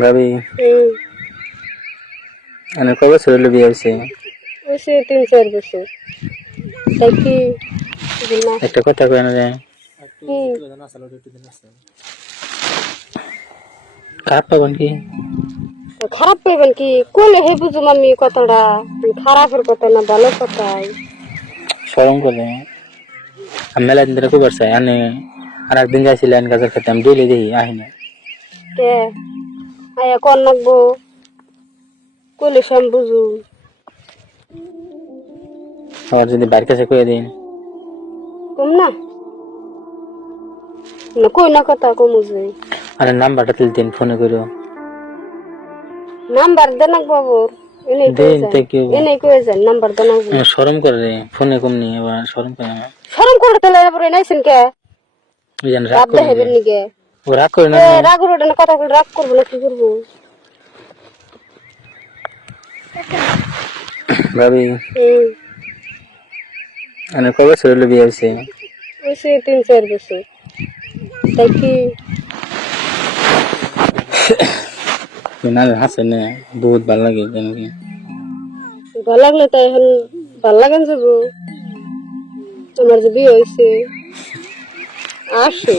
বাবাই এনে করছলবি হইছে হইছে তিন চার দেশে তাই কি একটা কথা কইনা যায় একটু জানা আছে লড়তি দিন আছে খারাপ কই বнки খারাপ কই বнки কোনে হে বুঝু মমি কতড়া খারাপের কথা না ভালো কথা শরম করে হামলা ইনদর কো बरसाয়ানে আর একদিন যাইছিল এন গজার খতেম দেইলে দেই আইনা কে কন লাগবো কইলে শ্যাম বুঝু আবার যদি বাইর কাছে কয়ে দিন কম না না কই না কথা কমু যে আরে নাম্বারটা তুই দিন ফোনে করো নাম্বার দেন নাম্বার দেন হ্যাঁ, করে ফোনে কম নি আবার করে শরম করে তাহলে নাইছেন কে করে রাগ করে না রাগ করবে না কথা বলে রাগ করবো না কি করবো ভাবি মানে কবে শরীর বিয়ে হয়েছে হয়েছে তিন চার বছর তাই কি হাসে না বহুত ভাল লাগে কেন কি ভাল লাগলে তো এখন ভাল লাগেন যাবো আমার যে বিয়ে হয়েছে আসে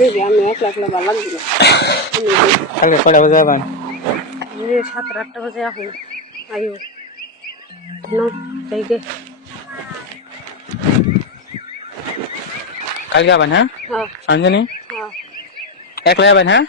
দেখি আমি একলা একলা ভালো লাগবে না কালকে কটা বাজে আবেন সাতটা আটটা বাজে আসুন আয়ু না যাই গে কালকে আবেন হ্যাঁ? হ্যাঁ।, হ্যাঁ একলা আবেন হ্যাঁ